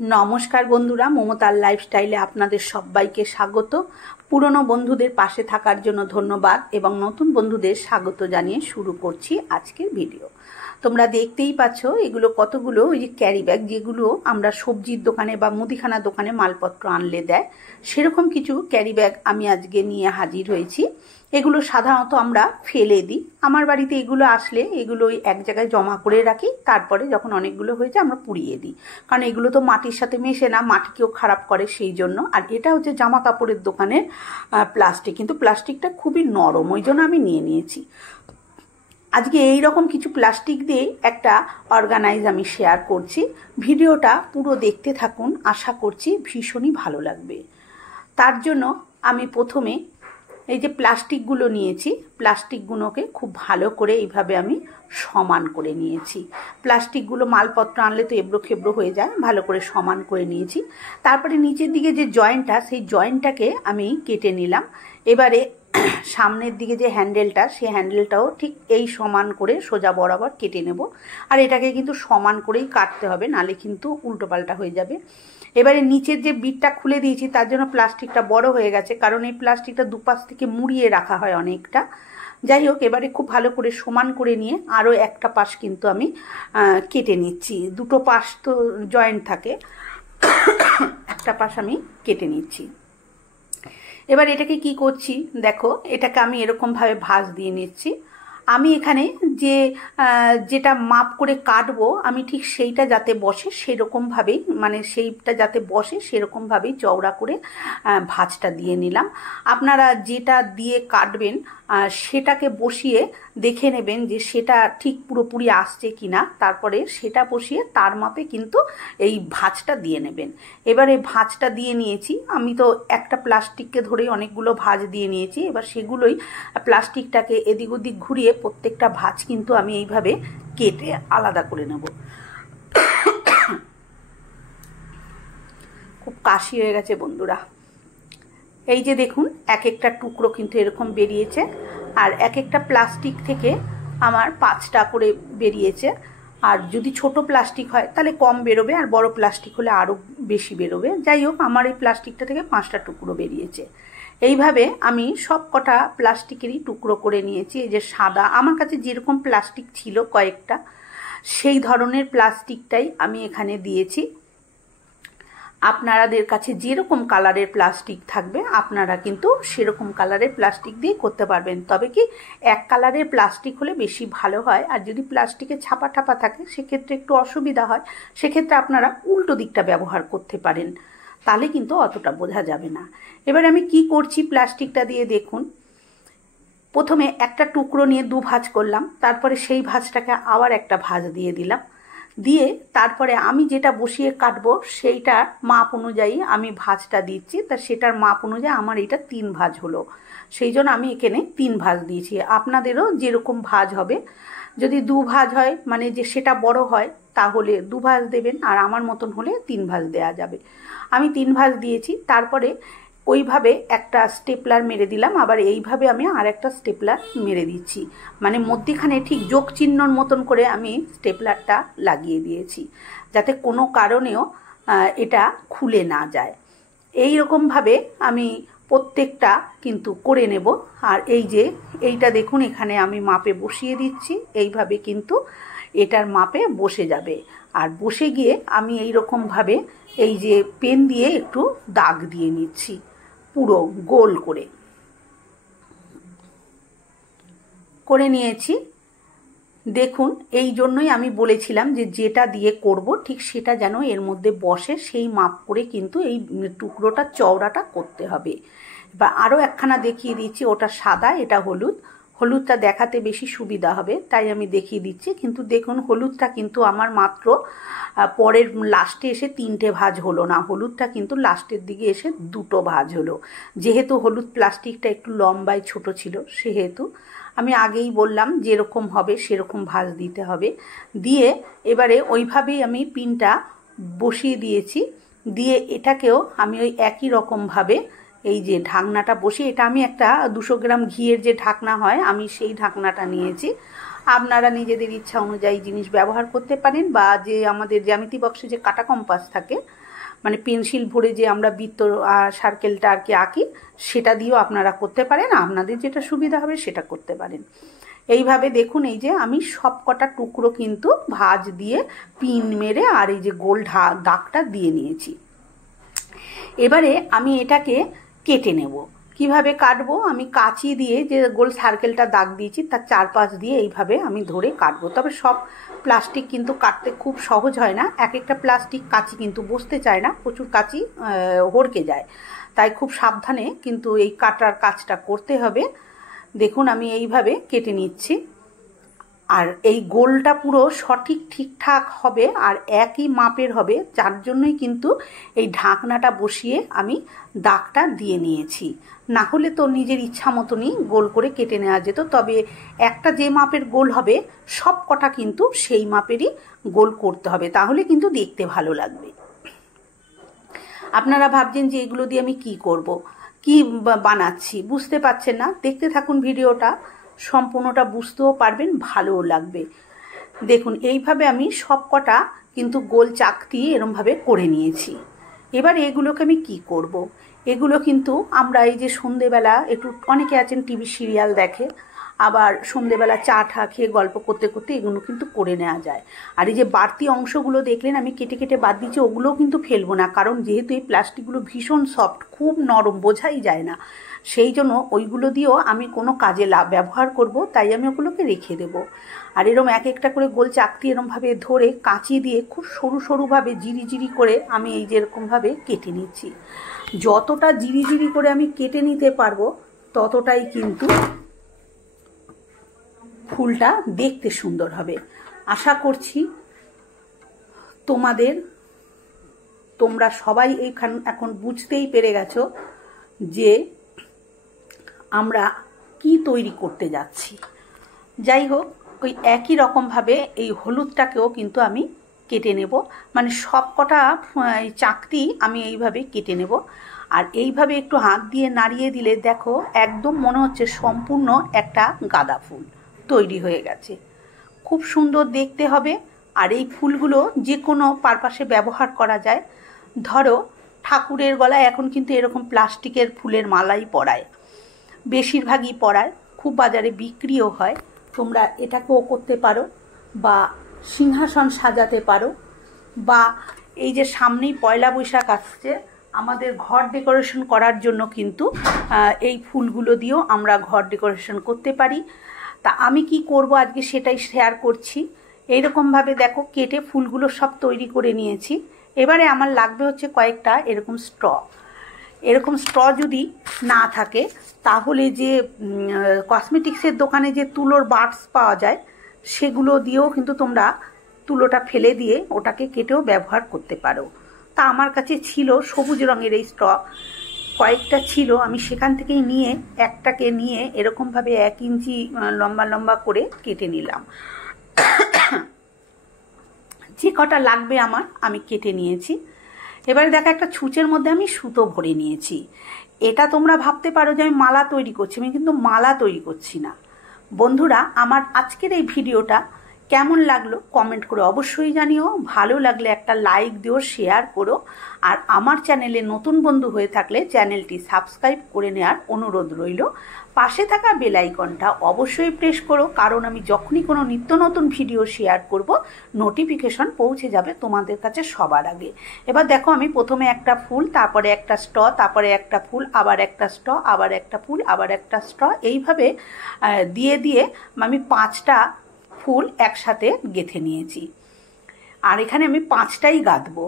নমস্কার বন্ধুরা, মমতার লাইফস্টাইলে আপনাদের সবাইকে স্বাগত। পুরনো বন্ধুদের পাশে থাকার জন্য ধন্যবাদ এবং নতুন বন্ধুদের স্বাগত জানিয়ে শুরু করছি আজকের ভিডিও। তোমরা দেখতেই পাচ্ছ এগুলো কতগুলো ওই যে ক্যারি ব্যাগ, যেগুলো আমরা সবজির দোকানে বা মুদিখানা দোকানে মালপত্র আনলে দেয়, সেরকম কিছু ক্যারি ব্যাগ আমি আজকে নিয়ে হাজির হয়েছি। এগুলো সাধারণত আমরা ফেলে দিই। আমার বাড়িতে এগুলো আসলে এগুলো এক জায়গায় জমা করে রাখি, তারপরে যখন অনেকগুলো হয়েছে আমরা পুড়িয়ে দিই, কারণ এগুলো তো মাটির সাথে মেশে না, মাটিকেও খারাপ করে সেই জন্য। আর এটা হচ্ছে জামা কাপড়ের দোকানের প্লাস্টিক, কিন্তু প্লাস্টিকটা খুবই নরম, ওই জন্য আমি নিয়ে নিয়েছি। আজকে এই রকম কিছু প্লাস্টিক দিয়ে একটা অর্গানাইজ আমি শেয়ার করছি। ভিডিওটা পুরো দেখতে থাকুন, আশা করছি ভীষণই ভালো লাগবে। তার জন্য আমি প্রথমে এই যে প্লাস্টিকগুলো নিয়েছি, প্লাস্টিকগুলোকে খুব ভালো করে এইভাবে আমি সমান করে নিয়েছি। প্লাস্টিকগুলো মালপত্র আনলে তো এবড়ো খেবড়ো হয়ে যায়, ভালো করে সমান করে নিয়েছি। তারপরে নিচের দিকে যে জয়েন্টটা, সেই জয়েন্টটাকে আমি কেটে নিলাম। এবারে সামনের দিকে যে হ্যান্ডেলটা, সেই হ্যান্ডেলটাও ঠিক এই সমান করে সোজা বরাবর কেটে নেব। আর এটাকে কিন্তু সমান করেই কাটতে হবে, নালে কিন্তু উল্টোপাল্টা হয়ে যাবে। এবারে নিচের যে বিটটা খুলে দিয়েছি, তার জন্য প্লাস্টিকটা বড় হয়ে গেছে, কারণ এই প্লাস্টিকটা দুপাশ থেকে মুড়িয়ে রাখা হয় অনেকটা। যাই হোক, এবারে খুব ভালো করে সমান করে নিয়ে আরও একটা পাশ কিন্তু আমি কেটে নিচ্ছি। দুটো পাশ তো জয়েন্ট থাকে, একটা পাশ আমি কেটে নিচ্ছি। এবার এটাকে কি করছি দেখো, এটাকে আমি এরকমভাবে ভাঁজ দিয়ে নিচ্ছি। আমি এখানে যেটা মাপ করে কাটবো, আমি ঠিক সেইটা যাতে বসে সেরকমভাবেই, মানে সেইটা যাতে বসে সেরকমভাবেই চওড়া করে ভাঁজটা দিয়ে নিলাম। আপনারা যেটা দিয়ে কাটবেন সেটাকে বসিয়ে দেখে নেবেন যে সেটা ঠিক পুরোপুরি আসছে কিনা, তারপরে সেটা বসিয়ে তার মাপে কিন্তু এই ভাঁজটা দিয়ে নেবেন। এবারে ভাঁজটা দিয়ে নিয়েছি, আমি তো একটা প্লাস্টিককে ধরেই অনেকগুলো ভাঁজ দিয়ে নিয়েছি। এবার সেগুলোই প্লাস্টিকটাকে এদিক ওদিক ঘুরিয়ে প্রত্যেকটা ভাঁজ কিন্তু আমি এইভাবে কেটে আলাদা করে নেব। খুব কাশি হয়ে গেছে বন্ধুরা। এই যে দেখুন, এক একটা টুকরো কিন্তু এরকম বেরিয়েছে, আর এক একটা প্লাস্টিক থেকে আমার 5টা করে বেরিয়েছে। আর যদি ছোট প্লাস্টিক হয় তাহলে কম বেরোবে, আর বড় প্লাস্টিক হলে আরও বেশি বেরোবে। যাই হোক, আমার এই প্লাস্টিকটা থেকে 5টা টুকরো বেরিয়েছে। এইভাবে আমি সব কটা প্লাস্টিকেরই টুকরো করে নিয়েছি। এই যে সাদা, আমার কাছে যেরকম প্লাস্টিক ছিল কয়েকটা, সেই ধরনের প্লাস্টিকটাই আমি এখানে দিয়েছি। আপনাদের কাছে যেরকম কালারের প্লাস্টিক থাকবে আপনারা কিন্তু সেরকম কালারের প্লাস্টিক দিয়ে করতে পারবেন। তবে কি, এক কালারের প্লাস্টিক হলে বেশি ভালো হয়, আর যদি প্লাস্টিকে ছাপা ঠাপা থাকে সেক্ষেত্রে একটু অসুবিধা হয়। সেক্ষেত্রে আপনারা উল্টো দিকটা ব্যবহার করতে পারেন, তাহলে কিন্তু অতটা বোঝা যাবে না। এবার আমি কি করছি প্লাস্টিকটা দিয়ে দেখুন। প্রথমে একটা টুকরো নিয়ে দু ভাঁজ করলাম, তারপরে সেই ভাঁজটাকে আবার একটা ভাঁজ দিয়ে দিলাম, দিয়ে তারপরে আমি যেটা বসিয়ে কাটবো সেইটার মাপ অনুযায়ী আমি ভাঁজটা দিচ্ছি। তা সেটার মাপ অনুযায়ী আমার এটা 3 ভাঁজ হলো, সেই জন্য আমি এখানে 3 ভাঁজ দিয়েছি। আপনাদেরও যেরকম ভাঁজ হবে, যদি 2 ভাঁজ হয় মানে যে সেটা বড় হয় তাহলে 2 ভাঁজ দেবেন, আর আমার মতন হলে 3 ভাঁজ দেওয়া যাবে। আমি 3 ভাঁজ দিয়েছি। তারপরে ওইভাবে একটা স্টেপলার মেরে দিলাম, আবার এইভাবে আমি আর একটা স্টেপলার মেরে দিচ্ছি, মানে মধ্যখানে ঠিক যোগ চিহ্নর মতন করে আমি স্টেপলারটা লাগিয়ে দিয়েছি, যাতে কোনো কারণেও এটা খুলে না যায়। এই রকমভাবে আমি প্রত্যেকটা কিন্তু করে নেব। আর এই যে এইটা দেখুন, এখানে আমি মাপে বসিয়ে দিচ্ছি, এইভাবে কিন্তু এটার মাপে বসে যাবে। আর বসে গিয়ে আমি এই রকমভাবে এই যে পেন দিয়ে একটু দাগ দিয়ে নিচ্ছি, পুরো গোল করে নিয়েছি। দেখুন, এই জন্যই আমি বলেছিলাম যে যেটা দিয়ে করব ঠিক সেটা যেন এর মধ্যে বসে, সেই মাপ করে কিন্তু এই টুকরোটা চওড়াটা করতে হবে। বা আরও একখানা দেখিয়ে দিচ্ছি, ওটা সাদা, এটা হলুদ। হলুদটা দেখাতে বেশি সুবিধা হবে তাই আমি দেখিয়ে দিচ্ছি। কিন্তু দেখুন, হলুদটা কিন্তু আমার মাত্র পরের লাস্টে এসে 3টে ভাঁজ হলো না, হলুদটা কিন্তু লাস্টের দিকে এসে 2টো ভাঁজ হলো। যেহেতু হলুদ প্লাস্টিকটা একটু লম্বায় ছোট ছিল, সেহেতু আমি আগেই বললাম যেরকম হবে সেরকম ভাঁজ দিতে হবে। দিয়ে এবারে ওইভাবেই আমি পিনটা বসিয়ে দিয়েছি। দিয়ে এটাকেও আমি ওই একই রকমভাবে এই যে ঢাকনাটা বসিয়ে, এটা আমি একটা 200 গ্রাম ঘিয়ের যে ঢাকনা হয়, আমি সেই ঢাকনাটা নিয়েছি। আপনারা নিজেদের ইচ্ছা অনুযায়ী জিনিস ব্যবহার করতে পারেন, বা যে আমাদের জ্যামিতি বক্সে যে কাটা কম্পাস থাকে মানে পেন্সিল ভরে যে আমরা বৃত্ত সার্কেলটা আর কি আঁকি, সেটা দিয়েও আপনারা করতে পারেন, আপনাদের যেটা সুবিধা হবে সেটা করতে পারেন। এইভাবে দেখুন, এই যে আমি সব কটা টুকরো কিন্তু ভাঁজ দিয়ে পিন মেরে আর এই যে গোল দাগটা দিয়ে নিয়েছি। এবারে আমি এটাকে কেটে নেব। কিভাবে কাটবো, আমি কাঁচি দিয়ে যে গোল সার্কেলটা দাগ দিয়েছি তার চারপাশ দিয়ে এইভাবে আমি ধরে কাটবো। তবে সব প্লাস্টিক কিন্তু কাটতে খুব সহজ হয় না, এক একটা প্লাস্টিক কাঁচি কিন্তু বসতে চায় না, প্রচুর কাঁচি হড়কে যায়, তাই খুব সাবধানে কিন্তু এই কাটার কাজটা করতে হবে। দেখুন আমি এইভাবে কেটে নিচ্ছি, আর এই গোলটা পুরো সঠিক ঠিকঠাক হবে আর একই মাপের হবে, যার জন্যই কিন্তু এই ঢাকনাটা বসিয়ে আমি দাগটা দিয়ে নিয়েছি। না হলে তো নিজের ইচ্ছা মতনই গোল করে কেটে নেওয়া যেত, তবে একটা যে মাপের গোল হবে সব কটা কিন্তু সেই মাপেরই গোল করতে হবে, তাহলে কিন্তু দেখতে ভালো লাগবে। আপনারা ভাবছেন যে এগুলো দিয়ে আমি কি করব, কি বানাচ্ছি, বুঝতে পারছেন না, দেখতে থাকুন ভিডিওটা, সম্পূর্ণটা বুঝতেও পারবেন, ভালোও লাগবে। দেখুন এইভাবে আমি সব কটা কিন্তু গোল চাক দিয়ে এরমভাবে করে নিয়েছি। এবার এগুলোকে আমি কি করব, এগুলো কিন্তু আমরা এই যে সন্ধেবেলা একটু, অনেকে আছেন টিভি সিরিয়াল দেখে, আবার সন্ধেবেলা চা ঠা খেয়ে গল্প করতে করতে এগুলো কিন্তু করে নেওয়া যায়। আর এই যে বাড়তি অংশগুলো দেখলেন আমি কেটে কেটে বাদ দিচ্ছি, ওগুলোও কিন্তু ফেলবো না, কারণ যেহেতু এই প্লাস্টিকগুলো ভীষণ সফট, খুব নরম, বোঝাই যায় না, সেই জন্য ওইগুলো দিয়েও আমি কোনো কাজে ব্যবহার করব, তাই আমি ওগুলোকে রেখে দেব। আর এরম এক একটা করে গোল চাকতি এরমভাবে ধরে কাঁচি দিয়ে খুব সরু সরুভাবে জিরি জিরি করে আমি এই যে এরকমভাবে কেটে নিচ্ছি। যতটা জিরি জিরি করে আমি কেটে নিতে পারবো ততটাই কিন্তু ফুলটা দেখতে সুন্দর হবে। আশা করছি তোমরা সবাই এখন বুঝতেই পেরে গেছো যে আমরা কি তৈরি করতে যাচ্ছি। যাই হোক, ওই একই রকমভাবে এই হলুদটাকেও কিন্তু আমি কেটে নেব, মানে সব কটা চাকতি আমি এইভাবে কেটে নেব। আর এইভাবে একটু হাত দিয়ে নাড়িয়ে দিলে দেখো একদম মনে হচ্ছে সম্পূর্ণ একটা গাঁদা ফুল তৈরি হয়ে গেছে, খুব সুন্দর দেখতে হবে। আর এই ফুলগুলো যে কোনো পারপাসে ব্যবহার করা যায়। ধরো ঠাকুরের গলায় এখন কিন্তু এরকম প্লাস্টিকের ফুলের মালাই পরায়, বেশিরভাগই পরায়, খুব বাজারে বিক্রিও হয়, তোমরা এটাকেও করতে পারো, বা সিংহাসন সাজাতে পারো, বা এই যে সামনেই পয়লা বৈশাখ আসছে, আমাদের ঘর ডেকোরেশন করার জন্য কিন্তু এই ফুলগুলো দিয়েও আমরা ঘর ডেকোরেশন করতে পারি। তা আমি কি করব আজকে সেটাই শেয়ার করছি। এইরকমভাবে দেখো কেটে ফুলগুলো সব তৈরি করে নিয়েছি। এবারে আমার লাগবে হচ্ছে কয়েকটা এরকম স্ট্র। এরকম স্ট্র যদি না থাকে তাহলে যে কসমেটিক্সের দোকানে যে তুলোর বাডস পাওয়া যায় সেগুলো দিয়েও কিন্তু তোমরা তুলোটা ফেলে দিয়ে ওটাকে কেটেও ব্যবহার করতে পারো। তা আমার কাছে ছিল সবুজ রঙের এই স্ট্র, কয়েকটা ছিল, আমি সেখান থেকেই নিয়ে একটাকে নিয়ে এরকমভাবে 1 ইঞ্চি লম্বা লম্বা করে কেটে নিলাম। যে কটা লাগবে আমার আমি কেটে নিয়েছি। এবারে দেখো একটা ছুঁচের মধ্যে আমি সুতো ভরে নিয়েছি। এটা তোমরা ভাবতে পারো যে আমি মালা তৈরি করছি, আমি কিন্তু মালা তৈরি করছি না। বন্ধুরা, আমার আজকের এই ভিডিওটা কেমন লাগলো কমেন্ট করে অবশ্যই জানিও, ভালো লাগলে একটা লাইক দিও, শেয়ার করো, আর আমার চ্যানেলে নতুন বন্ধু হয়ে থাকলে চ্যানেলটি সাবস্ক্রাইব করে নেওয়ার অনুরোধ রইল। পাশে থাকা বেল আইকনটা অবশ্যই প্রেস করো, কারণ আমি যখনই কোনো নিত্য নতুন ভিডিও শেয়ার করব নোটিফিকেশন পৌঁছে যাবে তোমাদের কাছে সবার আগে। এবার দেখো আমি প্রথমে একটা ফুল, তারপরে একটা স্ট্র, তারপরে একটা ফুল, আবার একটা স্ট্র, আবার একটা ফুল, আবার একটা স্ট্র, এইভাবে দিয়ে দিয়ে আমি 5টা ফুল একসাথে গেঁথে নিয়েছি। আর এখানে আমি 5টাই গাঁথবো।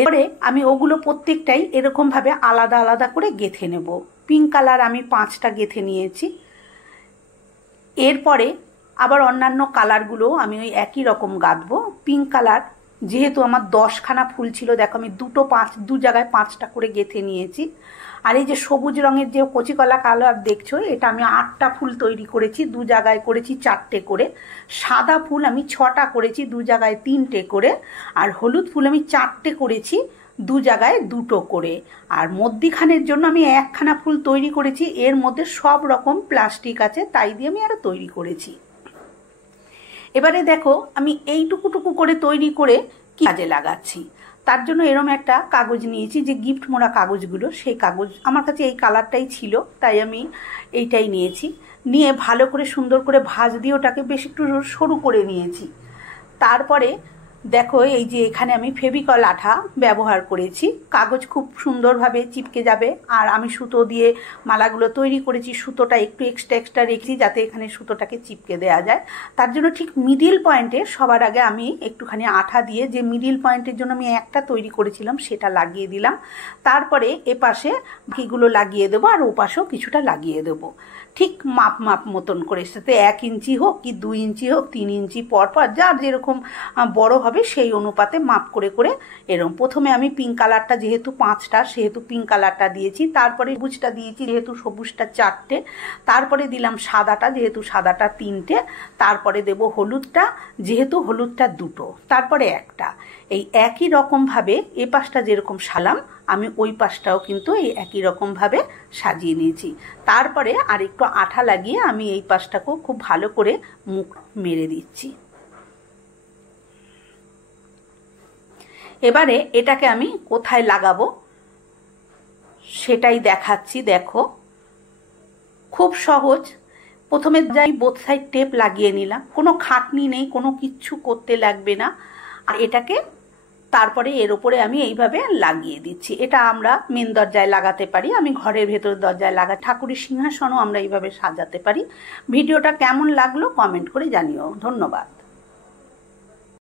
এবারে আমি ওগুলো প্রত্যেকটাই এরকমভাবে আলাদা আলাদা করে গেঁথে নেব। পিঙ্ক কালার আমি 5টা গেঁথে নিয়েছি। এরপরে আবার অন্যান্য কালারগুলো আমি ওই একই রকম গাঁথবো। পিঙ্ক কালার যেহেতু আমার 10খানা ফুল ছিল, দেখো আমি দু জায়গায় 5টা করে গেঁথে নিয়েছি। আর এই যে সবুজ রঙের যে কচিকলা কালার দেখছো, এটা আমি 8টা ফুল তৈরি করেছি, 2 জায়গায় করেছি 4টে করে। সাদা ফুল আমি 6টা করেছি, 2 জায়গায় 3টে করে। আর হলুদ ফুল আমি 4টে করেছি, 2 জায়গায় 2টো করে। আর মধ্যিখানের জন্য আমি 1খানা ফুল তৈরি করেছি, এর মধ্যে সব রকম প্লাস্টিক আছে, তাই দিয়ে আমি আরো তৈরি করেছি। এবারে দেখো আমি এইটুকুটুকু করে তৈরি করে কি কাজে লাগাচ্ছি। তার জন্য এরম একটা কাগজ নিয়েছি, যে গিফট মোড়া কাগজগুলো, সেই কাগজ আমার কাছে এই কালারটাই ছিল, তাই আমি এইটাই নিয়েছি। নিয়ে ভালো করে সুন্দর করে ভাঁজ দিয়ে ওটাকে বেশ একটু সরু করে নিয়েছি। তারপরে দেখো এই যে এখানে আমি ফেভিকল আঠা ব্যবহার করেছি, কাগজ খুব সুন্দরভাবে চিপকে যাবে। আর আমি সুতো দিয়ে মালাগুলো তৈরি করেছি, সুতোটা একটু এক্সট্রা রেখেছি যাতে এখানে সুতোটাকে চিপকে দেওয়া যায়। তার জন্য ঠিক মিডিল পয়েন্টে সবার আগে আমি একটুখানি আঠা দিয়ে, যে মিডিল পয়েন্টের জন্য আমি একটা তৈরি করেছিলাম সেটা লাগিয়ে দিলাম। তারপরে এপাশে বাকিগুলো লাগিয়ে দেবো, আর ওপাশেও কিছুটা লাগিয়ে দেবো, ঠিক মাপ মতন করে। সাথে 1 ইঞ্চি হোক কি 2 ইঞ্চি হোক, 3 ইঞ্চি পর যার যেরকম বড় হবে সেই অনুপাতে মাপ করে করে এরকম। প্রথমে আমি পিঙ্ক কালারটা, যেহেতু 5টা সেহেতু পিঙ্ক কালারটা দিয়েছি, তারপরে সবুজটা দিয়েছি যেহেতু সবুজটা 4টে, তারপরে দিলাম সাদাটা যেহেতু সাদাটা 3টে, তারপরে দেব হলুদটা যেহেতু হলুদটা 2টো, তারপরে একটা। এই একই রকমভাবে এ পাশটা যেরকম সালাম আমি ওই পাশটাও কিন্তু এই একই রকমভাবে সাজিয়ে নিয়েছি। তারপরে আর একটু আঠা লাগিয়ে আমি এই পাশটাকেও খুব ভালো করে মুখ মেরে দিচ্ছি। এবারে এটাকে আমি কোথায় লাগাবো সেটাই দেখাচ্ছি। দেখো খুব সহজ। প্রথমে যাই বোথ সাইড টেপ লাগিয়ে নিলাম, কোনো খাটনি নেই, কোনো কিচ্ছু করতে লাগবে না। আর এটাকে তারপরে এর উপরে আমি এইভাবে লাগিয়ে দিচ্ছি। এটা আমরা মেন দরজায় লাগাতে পারি, আমি ঘরের ভেতর দরজায় লাগা, ঠাকুরের সিংহাসনও আমরা এইভাবে সাজাতে পারি। ভিডিওটা কেমন লাগলো কমেন্ট করে জানিও। ধন্যবাদ।